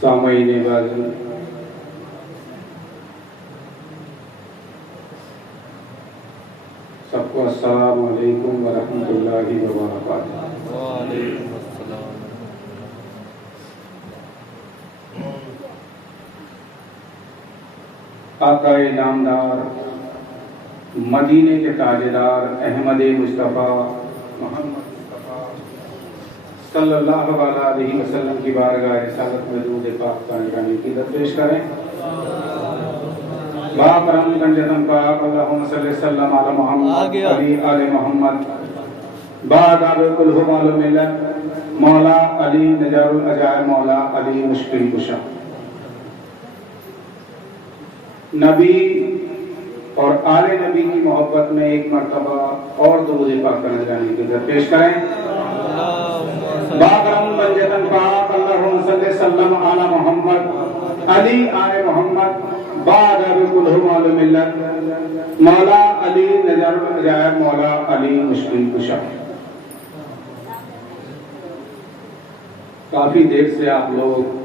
सामईन बाज़ सबको अस्सलामु अलैकुम व रहमतुल्लाहि व बरकातुहू। वालेकुम अस्सलाम। आकाए नामदार मदीने के ताजेदार अहमद मुस्तफ़ा मोहम्मद मुस्तफ़ा सल्लल्लाहु अलैहि वसल्लम की बारगाह रिसालत में दुरूद पाक ताज़िरानी की दरपेश करें। बाकरम गंजतम पाक अल्लाहुम्मा सल्ली सल्लम अला मोहम्मद अली आले मोहम्मद बादाब कुल हुवाल मिल्लत मौला अली नजारुल अजाय मौला अली मुश्किल कुशा। नबी और आले नबी की मोहब्बत में एक मरतबा और दुरूद पाक ताज़िरानी की दरपेश करें। बाकरम गंजतम पाक अल्लाहुम्मा सल्ली सल्लम अला मोहम्मद अली आले मोहम्मद मौला अली नजारुल अजायब मौला अली मुश्किल कुशा। काफी देर से आप लोग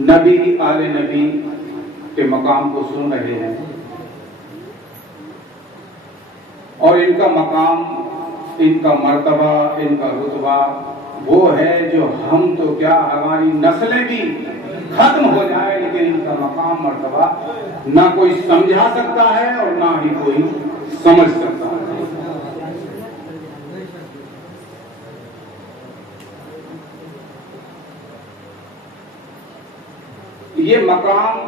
नबी आले नबी के मकाम को सुन रहे हैं और इनका मकाम, इनका मर्तबा, इनका रुतबा वो है जो हम तो क्या हमारी नस्लें भी खत्म हो जाए लेकिन इनका मकाम मर्तबा ना कोई समझा सकता है और ना ही कोई समझ सकता है। ये मकाम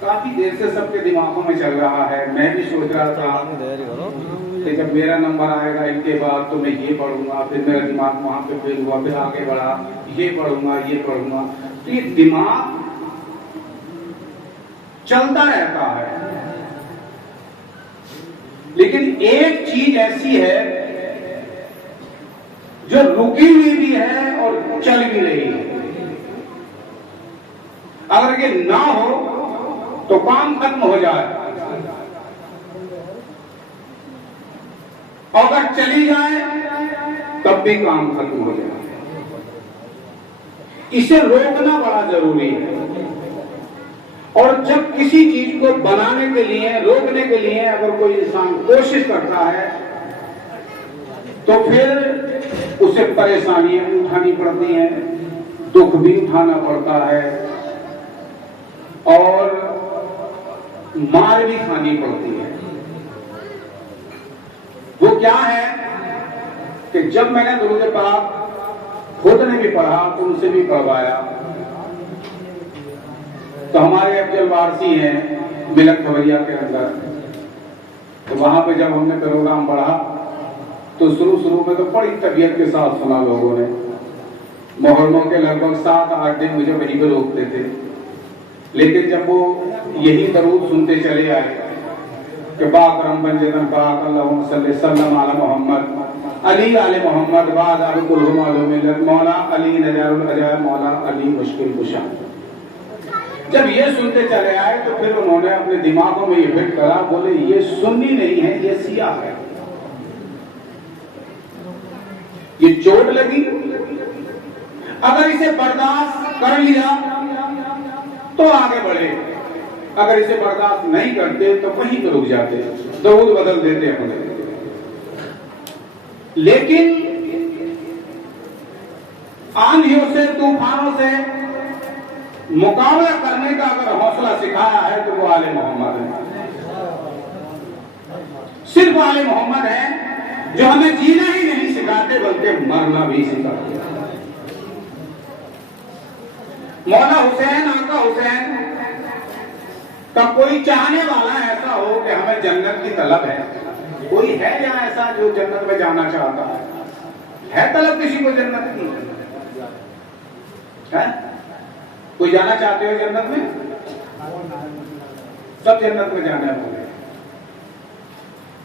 काफी देर से सबके दिमागों में चल रहा है। मैं भी सोच रहा था कि जब मेरा नंबर आएगा इनके बाद तो मैं ये पढ़ूंगा, फिर मेरा दिमाग वहां पे फेल हुआ, फिर आगे बढ़ा, ये पढ़ूंगा ये पढ़ूंगा। तो ये दिमाग चलता रहता है लेकिन एक चीज ऐसी है जो रुकी हुई भी है और चल भी रही है। अगर ये ना हो तो काम खत्म हो जाए, अगर चली जाए तब भी काम खत्म हो जाए। इसे रोकना बड़ा जरूरी है। और जब किसी चीज को बनाने के लिए, रोकने के लिए अगर कोई इंसान कोशिश करता है तो फिर उसे परेशानियां भी उठानी पड़ती हैं, दुख भी उठाना पड़ता है और मार भी खानी पड़ती है। वो क्या है कि जब मैंने दुरूद पाक खुद ने भी पढ़ा तो उनसे भी पढ़वाया, तो हमारे अफजल वारसी हैं मिलक खबरिया के अंदर, तो वहां पे जब हमने प्रोग्राम पढ़ा तो शुरू में तो बड़ी तबीयत के साथ सुना लोगों ने। मुहर्रमों के लगभग 7-8 दिन मुझे वहीं पे रोकते थे, लेकिन जब वो यही दरूद सुनते चले आए कि बाकरम बंजतन पाक अल्लाहुम्मा सल्ली सल्लम अला मोहम्मद अली आले मोहम्मद बादाब कुल हुवाल मिल्लत मौला अली नजारुल अजायब मौला अली मुश्किल कुशा। जब ये सुनते चले आए तो फिर उन्होंने अपने दिमागों में ये फिट करा, बोले ये सुन्नी नहीं है, ये सिया है। ये चोट लगी, अगर इसे बर्दाश्त कर लिया तो आगे बढ़े, अगर इसे बर्दाश्त नहीं करते तो वहीं पे रुक जाते, दरूद बदल देते हैं। लेकिन आंधियों से, तूफानों से मुकाबला करने का अगर हौसला सिखाया है तो वो आले मोहम्मद है। सिर्फ आले मोहम्मद है जो हमें जीना ही नहीं सिखाते बल्कि मरना भी सिखाते। मौला हुसैन, आका हुसैन का कोई चाहने वाला ऐसा हो कि हमें जन्नत की तलब है? कोई है या ऐसा जो जन्नत में जाना चाहता है तलब किसी को जन्नत की? है कोई जाना चाहते हो जन्नत में? सब जन्नत में जाने वाले।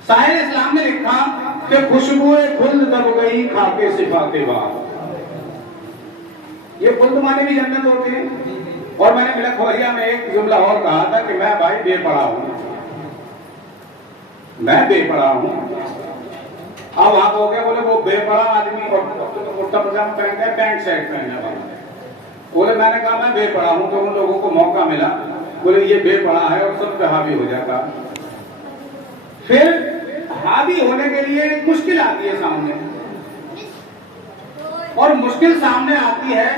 शायर इस्लाम ने लिखा कि खुशबुए खुल्द दब गई खाके सिफाते बाद। ये खुल्द माने भी जन्नत होते हैं। और मैंने मिलक खबरिया में एक जुमला और कहा था कि मैं भाई बेपड़ा हूं, मैं बेपड़ा हूं। अब आप हो गए, बोले वो बेपड़ा बड़ा आदमी और कुर्ता पजामा पहनता है, पैंट शर्ट पहनने वाला। बोले मैंने कहा मैं बेपड़ा हूं, तो उन लोगों को मौका मिला, बोले ये बेपड़ा है और सब पे हावी हो जाता। फिर हावी होने के लिए मुश्किल आती है सामने, और मुश्किल सामने आती है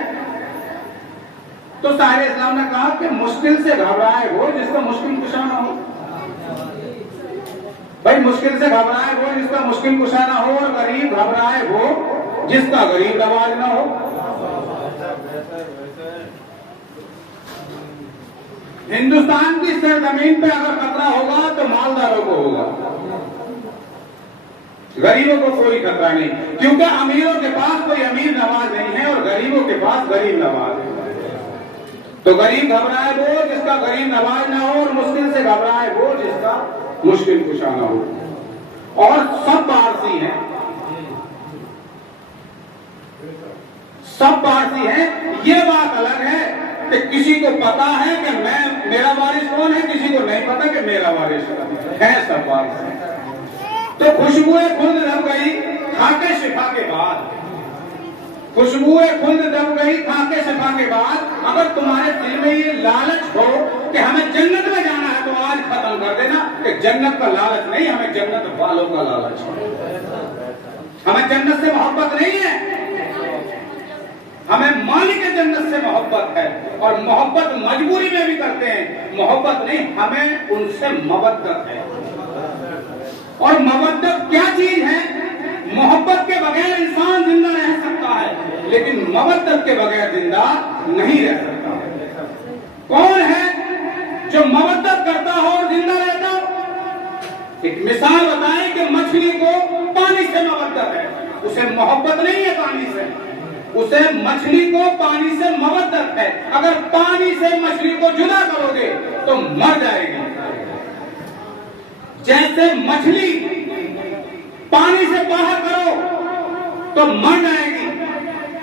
तो साहिर इस्लाम ने कहा कि मुश्किल से घबराए वो जिसका मुश्किल कुशा ना हो। भाई मुश्किल से घबराए वो जिसका मुश्किल कुशा ना हो, और गरीब घबराए वो जिसका गरीब नवाज ना हो। हिंदुस्तान की सरजमीन पे अगर खतरा होगा तो मालदारों को होगा, गरीबों को कोई खतरा नहीं, क्योंकि अमीरों के पास कोई अमीर नवाज नहीं है और गरीबों के पास गरीब नवाज है। तो गरीब घबराए वो जिसका गरीब नवाज ना हो, और मुश्किल से घबराए वो जिसका मुश्किल कुशा ना हो। और सब पारसी हैं, सब पारसी हैं। ये बात अलग है कि किसी को पता है कि मेरा वारिस कौन है, किसी को नहीं पता कि मेरा वारिस है। सब पारसी हैं। तो खुशबुएं खुल्द दब गई खाके शिफा के बाद, खुशबुएं खुल्द दब गई खाके शिफा के बाद। अगर तुम्हारे दिल में ये लालच हो कि हमें जन्नत में जाना है, तो आज खत्म कर देना कि जन्नत का लालच नहीं, हमें जन्नत वालों का लालच है। हमें जन्नत से मोहब्बत नहीं है, हमें मालिक जन्नत से मोहब्बत है, और मोहब्बत मजबूरी में भी करते हैं। मोहब्बत नहीं, हमें उनसे मवद्दत है। और मवद्दत क्या चीज है? मोहब्बत के बगैर इंसान जिंदा रह सकता है, लेकिन मवद्दत के बगैर जिंदा नहीं रह सकता। कौन है जो मवद्दत करता हो और जिंदा रहता हो? एक मिसाल बताएं कि मछली को पानी से मवद्दत है, उसे मोहब्बत नहीं है पानी से, उसे मछली को पानी से मवद्दत है। अगर पानी से मछली को जुदा करोगे तो मर जाएगी। जैसे मछली पानी से बाहर करो तो मर जाएगी,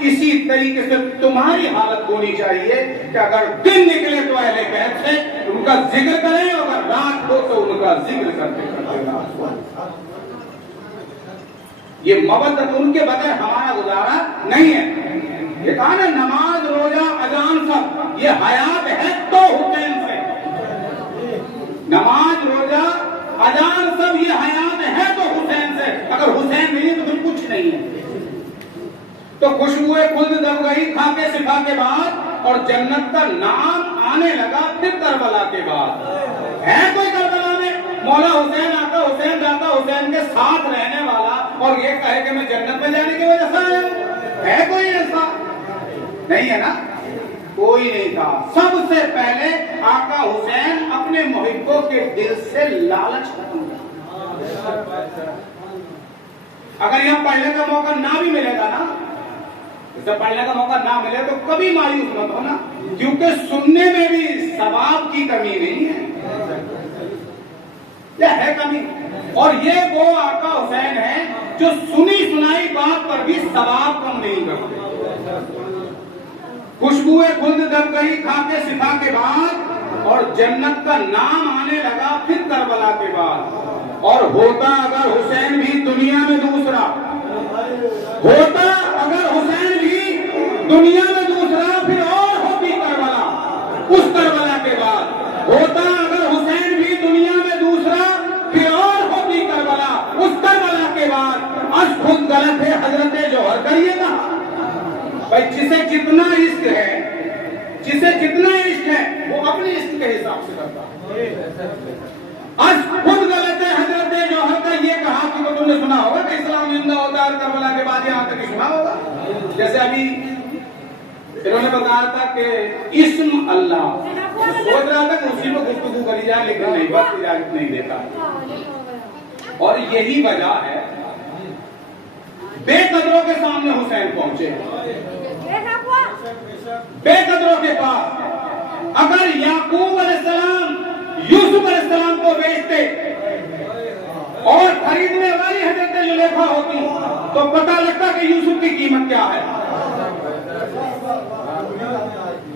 इसी तरीके से तुम्हारी हालत होनी चाहिए कि अगर दिन निकले तो अहले बैत से उनका जिक्र करें, अगर रात हो तो उनका जिक्र करते करते रात हो। ये मवद्दत उनके बगैर हमारा गुजारा नहीं है। ये कहा ना, नमाज रोजा अजान सब ये हयात है तो हुसैन से। नमाज रोजा अजान सब ये हयात है तो हुसैन से, अगर हुसैन नहीं है तो फिर कुछ नहीं है। तो खुशबुएं खुद दब गई खाके शिफा के बाद, और जन्नत का नाम आने लगा फिर करबला के बाद। है कोई करबला में मौला हुसैन आता, हुसैन जाता, हुसैन के साथ रहने वाला, और ये कहे कि मैं जन्नत में जाने की वजह से आया हूं? है कोई ऐसा? नहीं है ना, कोई नहीं था। सबसे पहले आका हुसैन अपने मुहिब्बों के दिल से लालच खत्म किया। अगर यहां पढ़ने का मौका ना भी मिलेगा ना, इसे पढ़ने का मौका ना मिले तो कभी मायूस मत होना, क्योंकि सुनने में भी सवाब की कमी नहीं है, यह है कमी। और ये वो आका हुसैन है जो सुनी सुनाई बात पर भी सवाब कम नहीं करते। खुशबुएं खुल्द दब गई खाके शिफा के बाद, और जन्नत का नाम आने लगा फिर करबला के बाद। और होता अगर हुसैन भी दुनिया में दूसरा, होता अगर हुसैन भी दुनिया में दूसरा, फिर और होती करबला उस करबला के बाद। होता अगर हुसैन भी दुनिया में दूसरा, फिर और होती करबला उस करबला के बाद। आज खुद गलत है हजरत जौहर करिएगा भाई, जिसे जितना इश्क है, जिसे जितना इश्क है वो अपने इश्क के हिसाब से करता है। आज खुद गलत है हजरत जौहर का ये कहा कि वो तुमने सुना होगा कि इस्लाम जिंदा होता है करबला के बाद, यहाँ तक सुना होगा। जैसे अभी इन्होंने बताया था कि इस्म अल्लाह, सोच रहा था कि उसी में गुफ्तगू करी जाए, लेकिन नहीं, वक्त इजाजत नहीं देता। और यही वजह है बेकदरों के सामने हुसैन पहुंचे, बेकदरों के पास। अगर याकूब अलैहिस्सलाम यूसुफ अलैहिस्सलाम को बेचते और खरीदने वाली हजरत जुलेखा होती तो पता लगता कि यूसुफ की कीमत क्या है।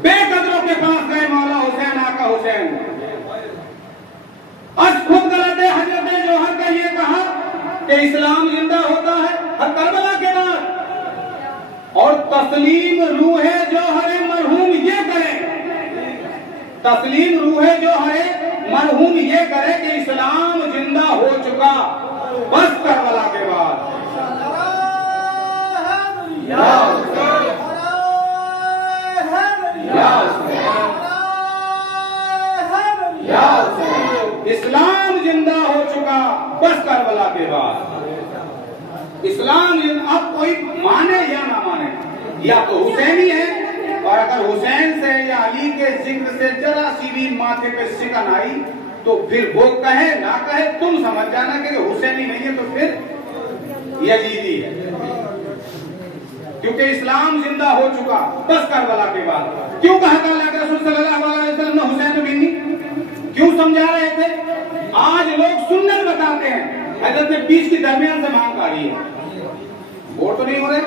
बेकदरों के पास गए मौला हुसैन, आका हुसैन। आज खुद गलत है हजरत जौहर का ये कहा कि इस्लाम जिंदा होता है हर करबला के बाद। तस्लीम रूहे जौहरे मरहूम ये करे, तस्लीम रूहे जौहरे मरहूम ये करे कि इस्लाम जिंदा हो चुका बस करबला के बाद। इस्लाम जिंदा हो चुका बस करबला के बाद। इस्लाम अब कोई माने या ना माने, या तो हुसैनी है, और अगर हुसैन से या अली के जिक्र से जरा सी भी माथे पे सिकन आई तो फिर वो कहे ना कहे तुम समझ जाना कि हुसैनी नहीं है तो फिर यजीदी है, क्योंकि इस्लाम जिंदा हो चुका बस करबला के बाद। क्यों कहा था अल्लाह के रसूल सल्लल्लाहु अलैहि वसल्लम ने हुसैन बिन्नी, क्यों समझा रहे थे? आज लोग सुन्नत बताते हैं, हजरत ने बीच की दरमियान से मांग आ रही है, वोट तो नहीं हो रहे,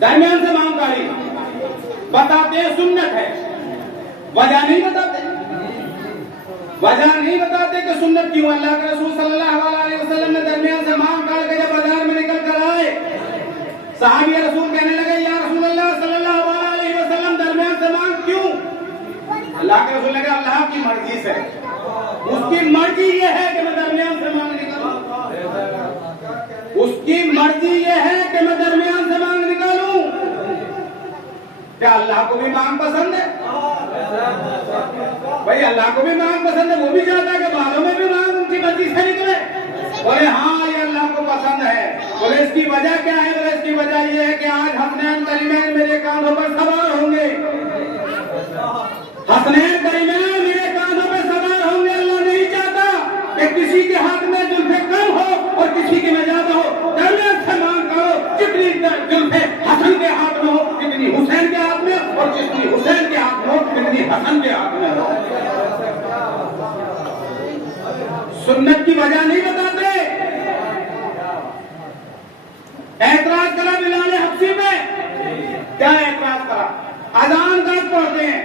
दरमियान से मांग आ रही बताते हैं सुन्नत है, वजह नहीं बताते, वजह नहीं बताते कि सुन्नत क्यों। अल्लाह के रसूल सल्लल्लाहु अलैहि वसल्लम ने दरमियान से मांग काट के जब बाजार में निकल कर आए, साहबी रसूल कहने लगे या रसूल अल्लाह सल्लल्लाहु अलैहि वसल्लम दरमियान से मांग क्यों? अल्लाह के रसूल ने कहा अल्लाह की मर्जी से, उसकी मर्जी ये है कि मैं दरमियान से मांग निकालूं, उसकी मर्जी ये है कि मैं दरमियान से मांग निकालूं। क्या अल्लाह को भी मांग पसंद है? भाई अल्लाह को भी मांग पसंद है, वो भी चाहता है कि बालों में भी मांग उनकी मर्जी से निकले। बोले हाँ ये अल्लाह को पसंद है। बोले इसकी वजह क्या है? बोले इसकी वजह ये है कि आज हसनैन करीमैन मेरे कांधों पर सवार होंगे, हसनैन करीमैन मेरे कांधों पर सवार होंगे। अल्लाह नहीं चाहता कि किसी के हाथ में जुल्फे कम हो और किसी के में ज्यादा हो, दरमियान से मांग करो, जितनी जुल्फे हसन के हाथ में हो कितनी हुसैन के हाथ में, और जितनी हुसैन के हाथ में हो कितनी हसन के हाथ में हो। सुन्नत की वजह नहीं बताते। ऐतराज करा बिलाल हब्सी पे, क्या ऐतराज करा? अजान का पढ़ते हैं,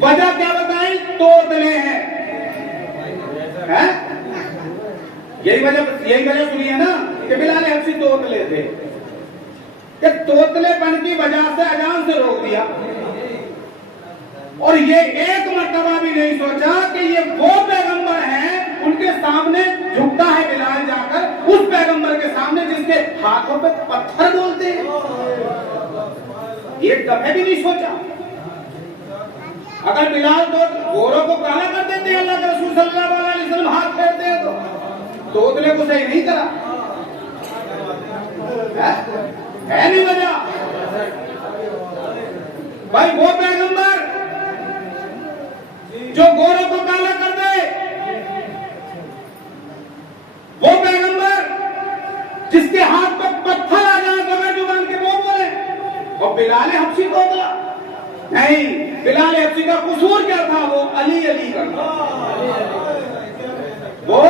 वजह क्या बताई? तोतले हैं, यही वजह सुनी है ना कि बिलाल हब्सी तोतले थे, कि तोतलेपन की वजह से अजान से रोक दिया। और ये एक मर्तबा भी नहीं सोचा कि ये वो पैगंबर हैं, उनके सामने झुकता है बिलाल जाकर उस पैगंबर के सामने जिसके हाथों पे पत्थर बोलते हैं। एक दफे भी नहीं सोचा। अगर बिलाल तो गोरों को काला कर देते हैं, अल्लाह के रसूल सल्लल्लाहु अलैहि वसल्लम हाथ फेरते हैं तो तोतले को सही नहीं करा है नहीं वजह। भाई वो पैगंबर जो गोरों को काला कर दे, वो पैगंबर जिसके हाथ पर पत्थर आ जाए बगैर जुबान के वो बोले, और बिलाल हब्सी को बोला नहीं। बिलाल हब्सी का कसूर क्या था? वो अली अली करता, वो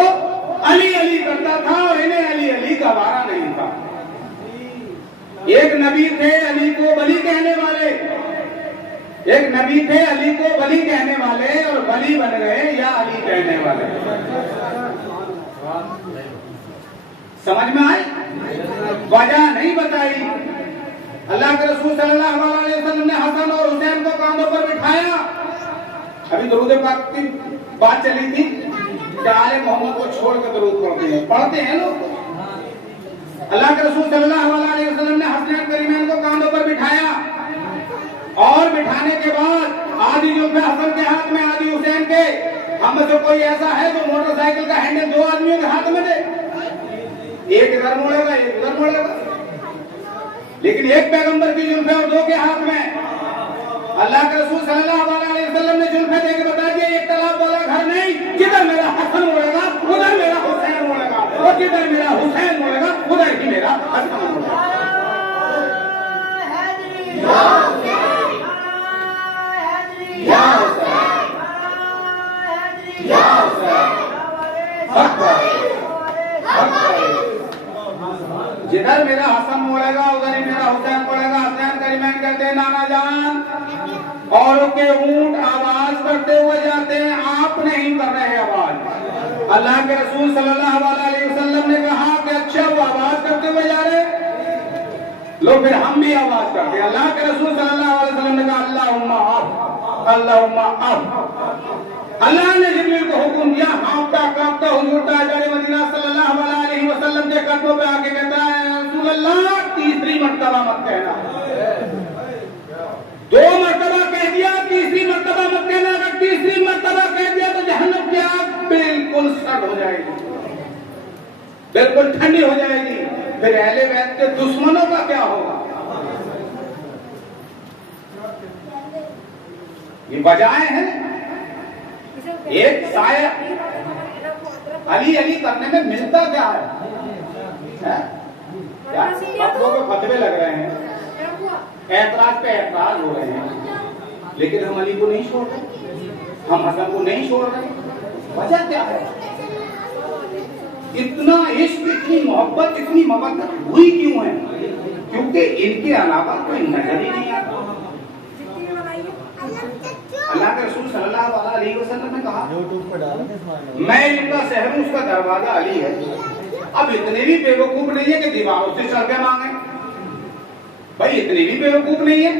अली अली करता था और इन्हें अली अली का वारा नहीं था। एक नबी थे अली को बली कहने वाले, एक नबी थे अली को बली कहने वाले, और बली बन गए या अली कहने वाले। समझ में आई? वजह नहीं बताई। अल्लाह के रसूल सल्लल्लाहु अलैहि वसल्लम ने हसन और हुसैन को कांधों पर बिठाया। अभी दरूद पाक की बात चली थी कि आले मोहम्मद को छोड़ कर दरूद पढ़ते हैं लोग। अल्लाह के रसूल सल्लल्लाहु अलैहि वसल्लम ने हसनैन करीमैन को कांधों पर बिठाया, और बिठाने के बाद आधी जुल्फे हसन के हाथ में, आधी हुसैन के। हम से कोई ऐसा है जो मोटरसाइकिल का हैंडल दो आदमियों के हाथ में दे, एक इधर मोड़ेगा एक उधर मोड़ेगा, लेकिन एक पैगंबर की जुल्फे और दो के हाथ में। अल्लाह के रसूल सल्लल्लाहु अलैहि वसल्लम ने जुल्फे देके बता दिया एक तालाब वाला घर नहीं, जिधर मेरा हसन मोड़ेगा उधर मेरा हुसैन मोड़ेगा, और जिधर मेरा हुसैन मोड़ेगा उधर ही मेरा हसन मोड़ेगा। जिधर मेरा हसन मोड़ेगा उधर ही मेरा हुसैन पड़ेगा। हसनैन करीमैन कहते हैं नाना जान, औरों के ऊंट आवाज करते हुए जाते हैं, आप नहीं कर रहे आवाज। अल्लाह के रसूल सल्लल्लाहु अलैहि वसल्लम ने कहा कि अच्छा वो आवाज करते हुए जा रहे, ऊंची आवाज करके अल्लाह के रसूल सल्लल्लाहु अलैहि वसल्लम ने कहा अल्लाहुम्मा अफ, अल्लाहुम्मा अफ। अल्लाह ने जिब्रील को हुक्म दिया, हाँफता कांपता हुजूर ताजदार मदीना सल्लल्लाहु अलैहि वसल्लम के कदमों पे आके कहता है रसूल अल्लाह तीसरी मर्तबा मत कहना। 2 मर्तबा कह दिया, तीसरी मर्तबा मत कहना। अगर तीसरी मर्तबा कह दिया तो जहन्नम की आग बिल्कुल सर्द हो जाएगी, बिल्कुल ठंडी हो जाएगी। फिर अहले बैत के दुश्मनों का क्या होगा? ये बजाए हैं एक शायर अली अली करने में मिलता क्या है? अपनों के फतवे लग रहे हैं, ऐतराज पे ऐतराज हो रहे हैं, लेकिन हम अली को नहीं छोड़ रहे, हम हसन को नहीं छोड़ रहे। वजह क्या है? इतना इश्क, इतनी मोहब्बत, इतनी मवद्दत हुई क्यों है? क्योंकि इनके अलावा कोई नजर ही नहीं आता। अल्लाह के रसूल सल्लल्लाहु अलैहि वसल्लम ने कहा मैं इनका शहर हूं, उसका दरवाजा अली है। अब इतने भी बेवकूफ नहीं है कि दीवारों से चढ़ के मांगे, भाई इतने भी बेवकूफ नहीं है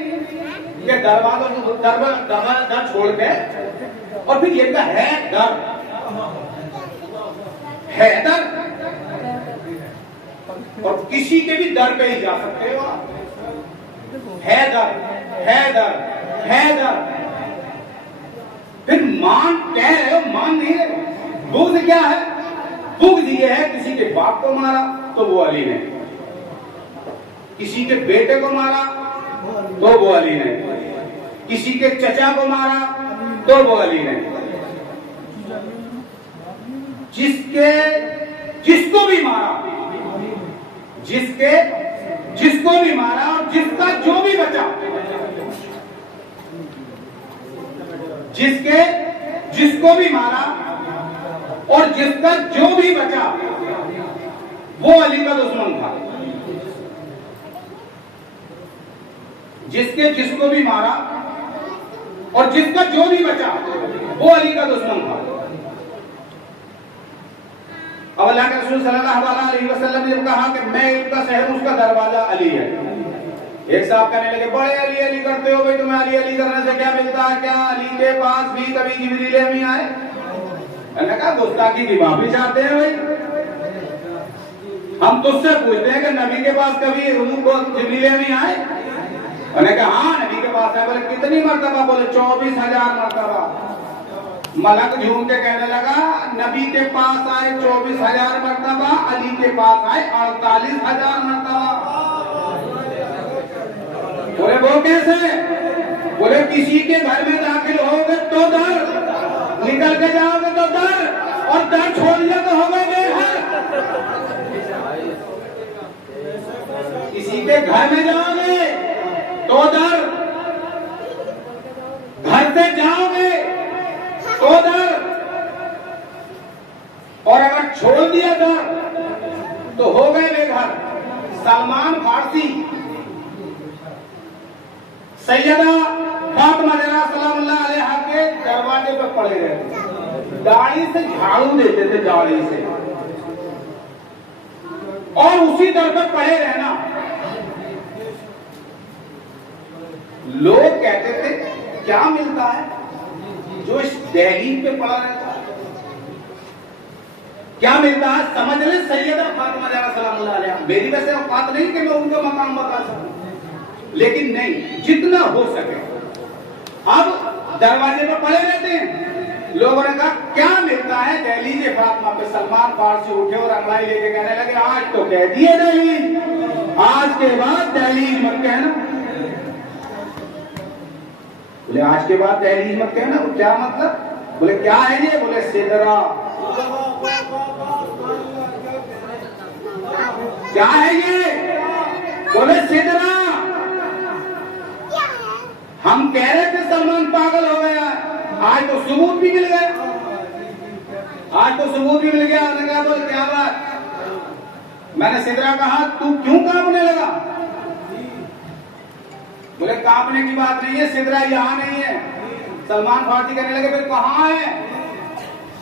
कि दरवाजा छोड़ के और फिर ये है दर हैदर, और किसी के भी दर पे ही जा सकते हो आप। हैदर हैदर हैदर, फिर मान कह रहे हो, मान नहीं रहे। बुग़्ज़ क्या है? बुग़्ज़ ये है किसी के बाप को मारा तो वो अली ने, किसी के बेटे को मारा तो वो अली ने, किसी के चचा को मारा तो वो अली ने। जिसको भी मारा, जिसको भी मारा और जिसका जो भी बचा, जिसको भी मारा और जिसका जो भी बचा वो अली का दुश्मन था। जिसको भी मारा और जिसका जो भी बचा वो अली का दुश्मन था। अब अल्लाह के रसूल सल्लल्लाहु अलैहि वसल्लम ने कहा कि मैं इनका शहर, उसका दरवाजा अली है। एक साहब कहने लगे बड़े अली अली करते हो भाई, तुम्हें अली अली करने से क्या मिलता है? क्या अली के पास भी कभी जिब्रील अमीन आए? मैंने कहा गुस्ताखी की माफी चाहते हैं भाई, हम तुझसे पूछते हैं कि नबी के पास कभी जिब्रील अमीन आए? मैंने कहा हाँ नबी के पास है। बोले कितनी मर्तबा? बोले 24,000 मर्तबा। मलक झूम के कहने लगा नबी के पास आए 24,000 मर्तबा, अली के पास आए 48,000 मर्तबा। बोले वो कैसे? बोले किसी के घर में दाखिल होगे तो दर, निकल के जाओगे तो दर, और दर छोड़ दिया तो होगा बेघर। किसी के घर में जाओगे तो दर, घर से जाओगे तो दर, और अगर छोड़ दिया दर तो हो गए बेघर। सलमान फारसी सैयदा फातिमा ज़हरा सलामुल्लाह अलैहा के दरवाजे पर पड़े रहते, दाढ़ी से झाड़ू देते थे, दाढ़ी से, और उसी दर पर पड़े रहना। लोग कहते थे क्या मिलता है जो इस दहलीज पे पड़ा रहता है? क्या मिलता है? समझ ले सैयदा फातिमा ज़हरा सलामुल्लाह अलैहा। मेरी वैसे औकात नहीं कि मैं उनका मकाम बता सकूं, लेकिन नहीं, जितना हो सके। अब दरवाजे पर पड़े रहते हैं। लोगों ने कहा क्या मिलता है दहलीज फातिमा पे? सलमान फारसी उठे और अंगड़ाई लेके कहने लगे आज तो कह दिए दहलीज, आज के बाद दहलीज मत कहना। बोले आज के बाद दहलीज मत कहना, वो क्या मतलब? बोले क्या है ये? बोले सिदरा। क्या है ये? बोले सिदरा। हम कह रहे थे सलमान पागल हो गया, आज तो सबूत भी मिल गया, आज तो सबूत भी मिल गया। उसने कहा बोले क्या बात? मैंने सिदरा कहा तू क्यों कांपने लगा? बोले कांपने की बात नहीं है, सिदरा यहाँ नहीं है। सलमान फारसी कहने लगे फिर कहाँ है?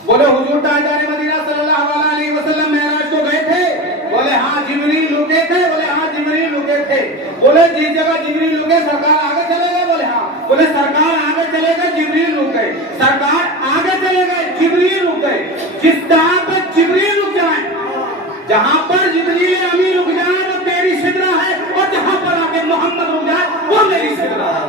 बोले हुजूर ताजदार मदीना सल्लल्लाहु अलैहि वसल्लम मेराज को गए थे। बोले हाँ जिब्रील रुके थे। बोले हाँ जिब्रील रुके थे। रुके। बोले जिस जगह जिब्रील रुके सरकार आगे चले गए। बोले हाँ। बोले सरकार आगे चले गए, जिब्रील रुक गए। सरकार आगे चले गए, जिब्रील रुक गए। जिस जगह पर जिब्रील रुक जाए, जहां पर जिब्रील अमीन रुक जाए तो तेरी सिदरा है, और जहां पर आके मोहम्मद रुक जाए वो मेरी सिदरा है।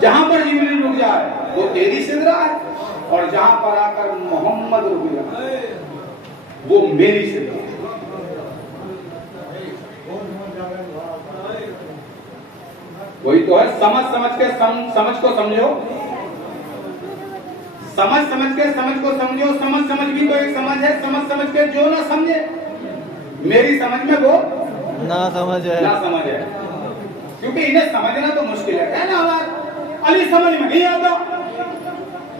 जहां पर जिब्रील रुक जाए वो तेरी सिदरा है, और जहां पर आकर मोहम्मद रुक जाए वो मेरी सिदरा है। वही तो है, समझ समझ के समझ को समझो, समझ समझ के समझ को समझो। समझ समझ भी तो एक समझ है। समझ समझ के जो ना समझे, मेरी समझ में वो ना समझ है, क्योंकि इन्हें समझना तो मुश्किल है ना। हमारा अली समझ में नहीं आता,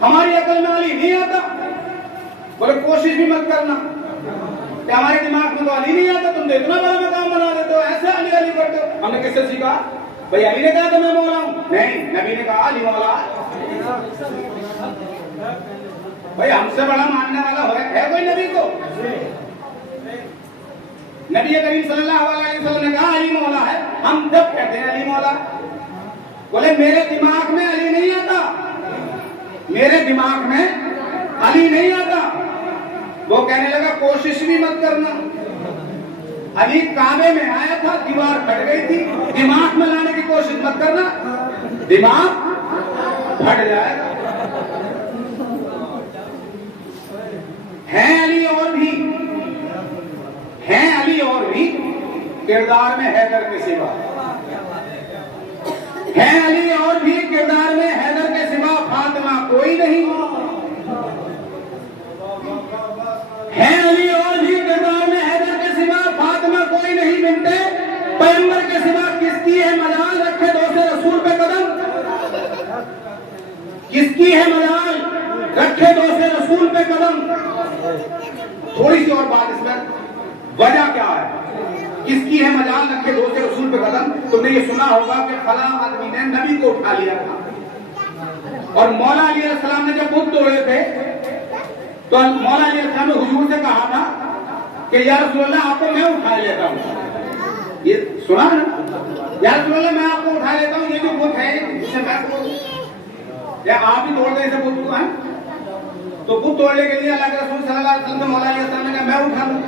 हमारी अकल में अली नहीं आता। बोले कोशिश भी मत करना, कि हमारे दिमाग में तो अली नहीं आता, तुम तो इतना बड़ा मकाम बना देते हो, ऐसे अली अली करते हो। हमने किससे सीखा? भाई अली ने कहा तो मैं मौला हूं? नहीं, नबी ने कहा अली मौला। भाई हमसे बड़ा मानने वाला है कोई नबी को? नबी करीम सल्लल्लाहु अलैहि वसल्लम ने कहा अली मौला है, हम जब कहते हैं अली मौला। बोले मेरे दिमाग में अली नहीं आता, मेरे दिमाग में अली नहीं आता। वो कहने लगा कोशिश भी मत करना। अली काबे में आया था, दीवार फट गई थी, दिमाग में लाने की कोशिश मत करना, दिमाग फट जाएगा। हैं अली और भी, हैं अली और भी किरदार में हैदर के सिवा, हैं अली और भी किरदार में हैदर के सिवा फातिमा कोई नहीं। हैं अली और भी किरदार में हैदर के सिवा फातिमा कोई नहीं। मिलते पैगंबर के सिवा किसकी है मजाल, रखे दो से रसूल पे कदम। किसकी है मजाल, रखे दो से रसूल पे कदम। थोड़ी सी और बात इसमें, वजह क्या है? किसकी है मजाल, रखे दो से रसूल पे कदम। तुमने ये सुना होगा कि फला आदमी ने नबी को उठा लिया था, और मौला अली अलैहिस्सलाम ने जब बुत तोड़े थे तो मौला अली अलैहिस्सलाम ने हुजूर से कहा था कि या रसूलल्लाह आपको मैं उठा लेता हूँ। ये सुना ना, या रसूलल्लाह मैं आपको उठा लेता हूँ, ये जो बुत है इसे मैं तोड़, या आप ही तोड़ दे इसे बुत को है। तो बुत तोड़ने के लिए अल्लाह के रसूल सल्लल्लाहु अलैहि वसल्लम मौला अली अलैहिस्सलाम ने कहा मैं उठा लूं।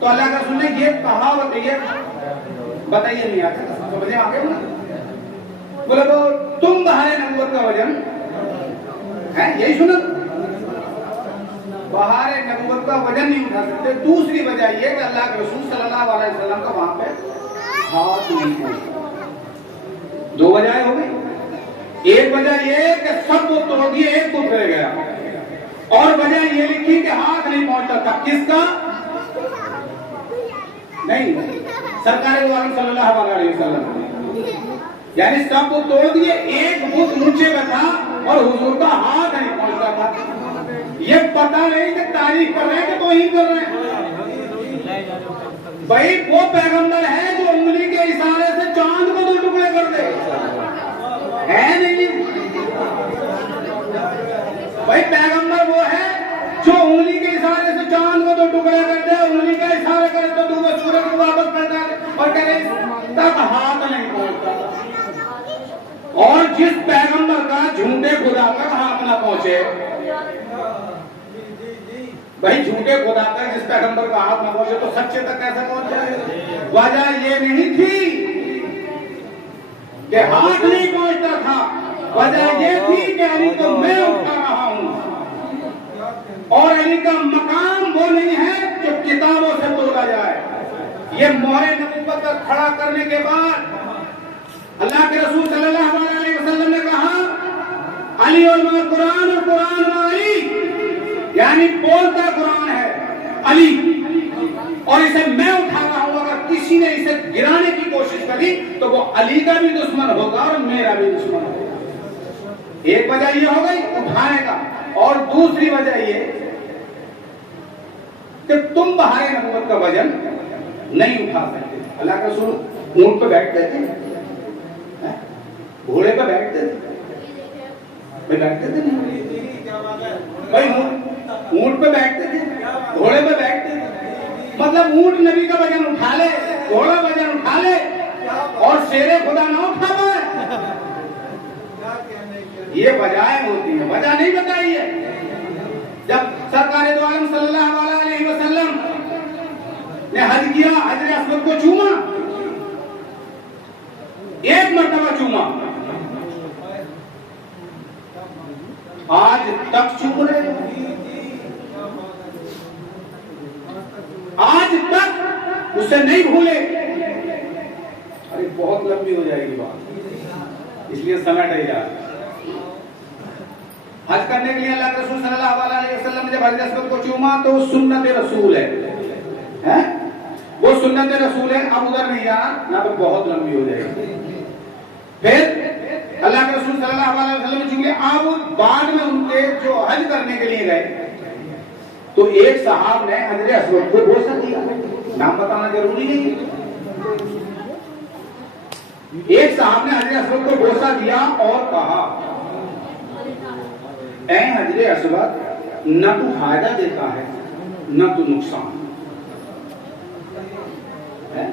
तो अल्लाह के रसूल ने ये कहावत है, बताइए नहीं आता समझे आगे ना। बोले वो तुम बहारे नबूवत का वजन है, यही सुना, बहारे नबूवत का वजन नहीं उठा सकते। दूसरी वजह ये कि अल्लाह के रसूल सल्लल्लाहु अलैहि वसल्लम का वहां पे हाथ नहीं पहुंचा। दो वजह हो गई। एक वजह ये कि सब वो तोड़ दिए, एक तो रह गया, और वजह ये लिखी कि हाथ नहीं पहुंचा था। किसका? नहीं, सरकार दो आलम सल्लल्लाहु अलैहि वसल्लम। यानी सब को तोड़ दिए, एक बुत नीचे का था और हुजूर का हाथ नहीं पहुंचता था। ये पता नहीं कि तारीफ कर रहे हैं कि तौहीन कर रहे हैं। भाई वो पैगंबर है जो उंगली के इशारे से चांद को दो टुकड़े कर दे, है नहीं? भाई पैगंबर वो है जो उंगली के इशारे से चांद को दो टुकड़े कर दे, उंगली का इशारा करे तो दूसरे सूरज को वापस कर दे, और कहे तब हाथ नहीं पहुंचता। और जिस पैगंबर का झूठे खुदा तक हाथ ना पहुंचे, भाई झूठे खुदा तक जिस पैगंबर का हाथ ना पहुंचे तो सच्चे तक कैसे पहुंच जाए? वजह ये नहीं थी कि हाथ नहीं पहुंचता था, वजह ये थी कि अली को मैं उठा रहा हूं, और अली का मकाम वो नहीं है जो किताबों से तोड़ा जाए। ये मोहरे नबूवत पर खड़ा करने के बाद अल्लाह के रसूल सल्लल्लाहु अलैहि वसल्लम ने कहा अली और कुरान और कुरान व अली, यानी बोलता कुरान है अली, और इसे मैं उठा रहा हूं। अगर किसी ने इसे गिराने की कोशिश करी तो वो अली का भी दुश्मन होगा और मेरा भी दुश्मन होगा। एक वजह ये हो गई उठाने का, और दूसरी वजह ये कि तुम बहारे नबूवत का वजन नहीं उठा सकते। अल्लाह के रसूल ऊंट पे बैठते थे, घोड़े पे बैठते थे, भाई बैठते थे नहीं भाई, ऊंट पे बैठते थे, घोड़े पे बैठते थे। मतलब ऊंट नबी का वजन उठा ले, घोड़ा वजन उठा ले और शेरे खुदा ना उठा पाए। ये वजह होती है, वजह नहीं बताई है। जब सरकार दो आलम सल्लल्लाहु अलैहि वसल्लम ने हज किया, हजर अस्वद को चूमा, एक मर्तबा चूमा, आज तक चूम रहे, आज तक उसे नहीं भूले। अरे बहुत लंबी हो जाएगी बात, इसलिए समय नहीं जा। हज करने के लिए अल्लाह के रसूल सल्लल्लाहु अलैहि वसल्लम ने जब हजर अस्वद को चूमा तो वो सुन्नत रसूल है? वो सुन्नत रसूल है। अब उधर नहीं जाना ना, तो बहुत लंबी हो जाएगी। फिर अल्लाह के रसूल सल्लल्लाहु अलैहि वसल्लम ने चूम लिया। अब बाद में उनके जो हज करने के लिए गए तो एक साहब ने हजर अस्वद को बोसा दिया, नाम बताना जरूरी नहीं। एक साहब ने हजर अस्वद को बोसा दिया और कहा, ऐ हजर अस्वद, न तो फायदा देता है न तो नुकसान है।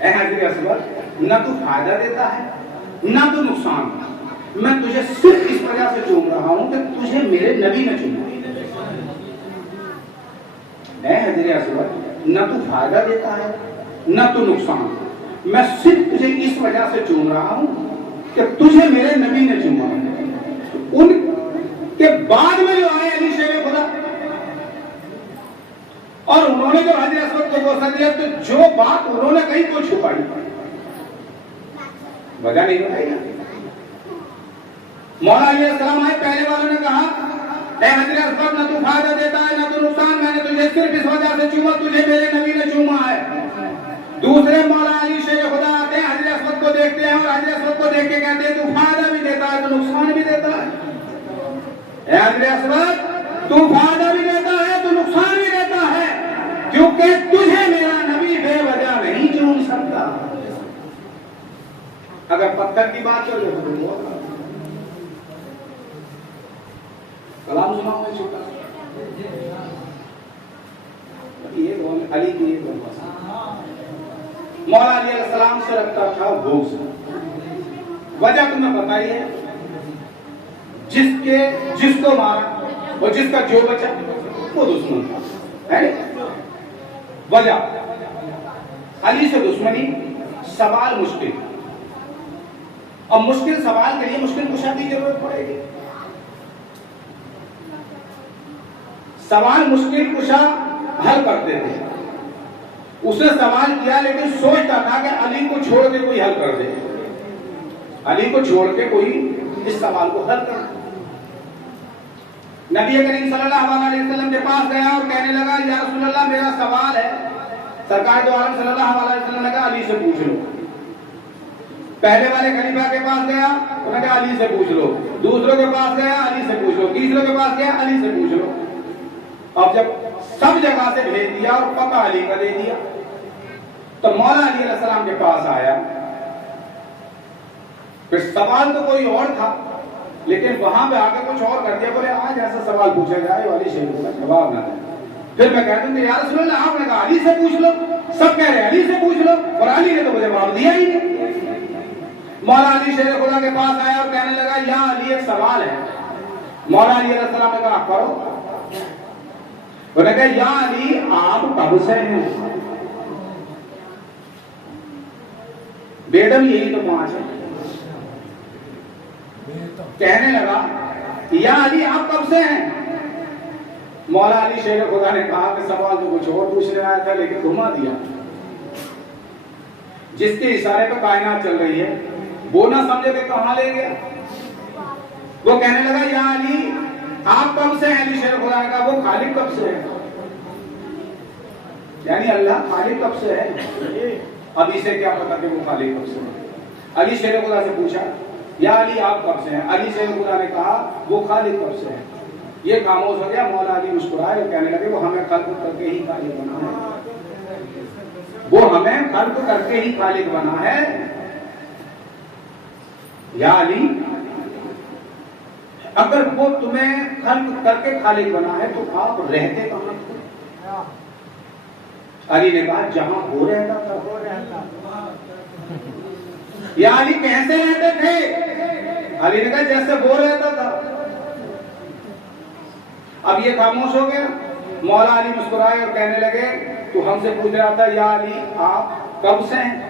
ऐ हजर अस्वद, न तो फायदा देता है न तो नुकसान। मैं तुझे सिर्फ इस वजह से चूम रहा हूं कि तुझे मेरे नबी ने चूमा। ऐ हजर अस्वद, न तो फायदा देता है न तो नुकसान। मैं सिर्फ तुझे इस वजह से चूम रहा हूं कि तुझे मेरे नबी ने चूमा। उनके बाद में जो आए अली शेर खुदा, और उन्होंने जो हजर अस्वद को बोसा दिया, तो जो बात उन्होंने कही कोई छुपाई, वजह नहीं बताई। मौला अलैहिस्सलाम आए, पहले वालों ने कहा, ऐ हजर अस्वद, न तो फायदा देता है न तो नुकसान। मैंने तुझे सिर्फ इस वजह से चूमा, तुझे मेरे नबी ने चूमा है। दूसरे मौला अली शेर खुदा आते हैं, हजर अस्वद को देखते हैं और हजर अस्वद को देख के कहते हैं, तू फायदा भी देता है तो नुकसान भी देता है। ऐ हजर अस्वद, तू फायदा भी देता है तो नुकसान भी देता है, क्योंकि तुझे मेरा नबी बेवजह नहीं चूम सकता। अगर पत्थर की बात कर लो तो कलाम सुनाओ मैं छोटा, अली की एक मौला अली अलैहिस्सलाम से रखता था बोझ। वजह तुम्हें बताई है, जिसको मारा और जिसका जो बचा वो दुश्मन था, है? वजह अली से दुश्मनी, सवाल मुश्किल। अब मुश्किल सवाल के लिए मुश्किल कुशा की जरूरत पड़ेगी। सवाल मुश्किल कुशा हल करते थे। उसने सवाल किया लेकिन सोचता था कि अली को छोड़ के कोई हल कर दे, अली को छोड़ के कोई इस सवाल को हल कर दे। नबी करीम सल्लल्लाहु अलैहि वसल्लम के पास गया और कहने लगा, या रसूल अल्लाह, मेरा सवाल है। सरकार दो आलम सल्लल्लाहु अलैहि वसल्लम ने कहा, अली से पूछ लो। पहले वाले खलीफा के पास गया, उन्होंने कहा अली से पूछ लो। दूसरों के पास गया, अली से पूछ लो। तीसरों के पास गया, अली से पूछ लो। अब जब सब जगह से भेज दिया और पता अली का दे दिया, तो मौला अली अलैहिस्सलाम के पास आया। फिर सवाल तो कोई और था, लेकिन वहां पे आके कुछ और कर दिया। बोले आज ऐसा सवाल पूछा जाए, वाली शेर का जवाब ना दे। फिर मैं कहता हूँ, या रसूल अल्लाह, आपने कहा अली से पूछ लो, सब कह रहे अली से पूछ लो, और अली ने तो मुझे जवाब दिया ही नहीं। मौला अली शेर खुदा के पास आया और कहने लगा, या अली, एक सवाल है। मौला अली अलैहिस्सलाम ने कहा, करो। उन्होंने कहा, या अली, आप कब से हैं? बेदम यही तो 5 है। कहने लगा, या अली, आप कब से हैं? मौला अली शेर खुदा ने कहा कि सवाल तो कुछ और पूछने आया था, लेकिन घुमा दिया। जिसके इशारे पर कायनात चल रही है वो ना समझे कि कहां ले गया। वो कहने लगा, या अली, आप कब से हैं? अली शेर खुदा ने कहा, वो खालिक कब से है? यानी अल्लाह खालिक कब से है? अब इसे क्या पता कि वो खालिक कब से है? अली शेर खुदा से पूछा, या अली, आप कब से हैं? अली शेर खुदा ने कहा, वो खालिक कब से है? ये खामोश हो गया। मौला अली मुस्कुराए और कहने लगे, वो हमें खल्क करके ही खालिक बना है। वो हमें खल्क करके ही खालिक बना है। या अली, अगर वो तुम्हें खल्क करके खालिक बना है तो आप रहते कहां थे? अली ने कहा जहां वो रहता था। या अली कैसे रहते थे? अली ने कहा जैसे वो रहता था। अब ये खामोश हो गया। मौला अली मुस्कुराए और कहने लगे, तू हमसे पूछ रहा था या अली आप कब से हैं?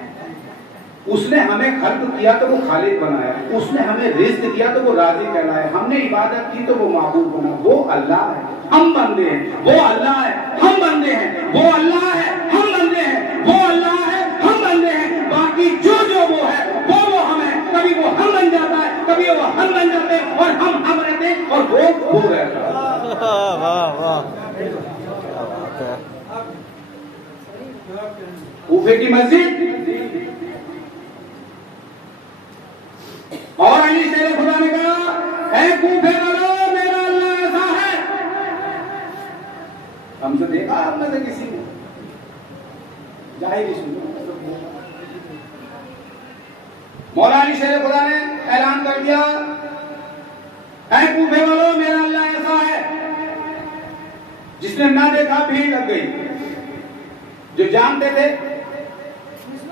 उसने हमें खल्क किया तो वो खालिक बनाया, उसने हमें रिज़्क दिया तो वो राज़ी कहलाया, हमने इबादत की तो वो माबूद बना। वो अल्लाह है, हम बंदे हैं। वो अल्लाह है, हम बंदे हैं। वो अल्लाह है, हम बंदे हैं। वो अल्लाह है, हम बंदे हैं। बाकी जो वो है वो हम है। कभी वो हम बन जाता है, कभी वो हम बन जाते हैं, और हम रहते हैं और वो रहता है। कूफे की मस्जिद और अली शेर खुदा ने कहा, ऐ कूफे वालों, मेरा अल्लाह ऐसा है। हमसे देखा आपने से किसी ने? जाहिर सुनो। मौला अली शेर खुदा ने ऐलान कर दिया, ऐ कूफे वालों, मेरा अल्लाह ऐसा है। जिसने ना देखा भीड़ लग गई, जो जानते थे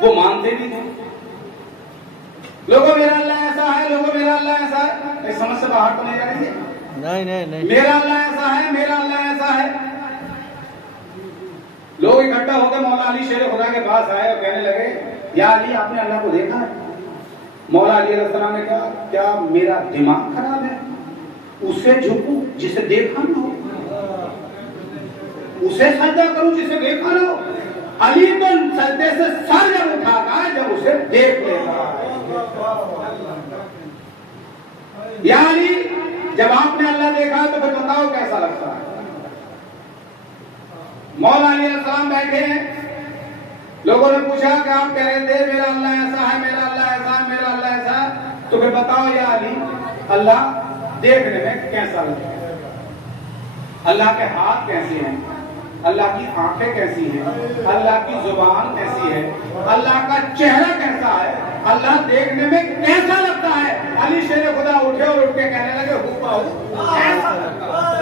वो मानते भी थे। लोगों मेरा अल्लाह ऐसा है, लोगों मेरा अल्लाह ऐसा है। इस समझ से बाहर तो नहीं जा रही है? नहीं। मेरा अल्लाह ऐसा है, मेरा अल्लाह ऐसा है। लोग इकट्ठा होकर मौला अली शेर खुदा के पास आए और कहने लगे, या अली आपने अल्लाह को देखा है? मौला अली अलैहिस्सलाम ने कहा, क्या मेरा दिमाग खराब है? उसे झुकूं जिसे देखा ना हो, उसे सजदा करूं जिसे देखा ना हो। अली तो सजदे से सर जब उठाता है जब उसे देख लेता है। या अली, जब आपने अल्लाह देखा तो फिर बताओ कैसा लगता है? मौला अली अलैहिस्सलाम बैठे हैं। लोगों ने पूछा कि आप कह रहे थे मेरा अल्लाह ऐसा है, मेरा अल्लाह ऐसा है, मेरा अल्लाह ऐसा है, तो फिर बताओ या अली अल्लाह देखने में कैसा लगता है? अल्लाह के हाथ कैसे हैं? अल्लाह की आंखें कैसी हैं? अल्लाह की जुबान कैसी है? अल्लाह का चेहरा कैसा है? अल्लाह देखने में कैसा लगता है? अली शेर खुदा उठे और उठ के कहने लगे, हुबहू ऐसा लगता है।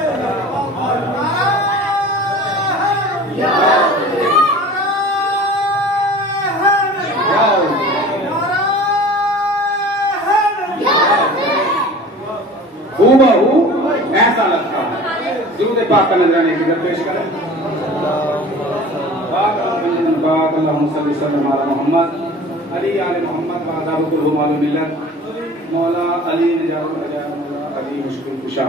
हुबहू ऐसा लगता है। दुरूद पाक का नजराने की तरफ पेश करें। मोहम्मद अली आले मोहम्मद मौला अली निजात अली मुश्किल कुशा।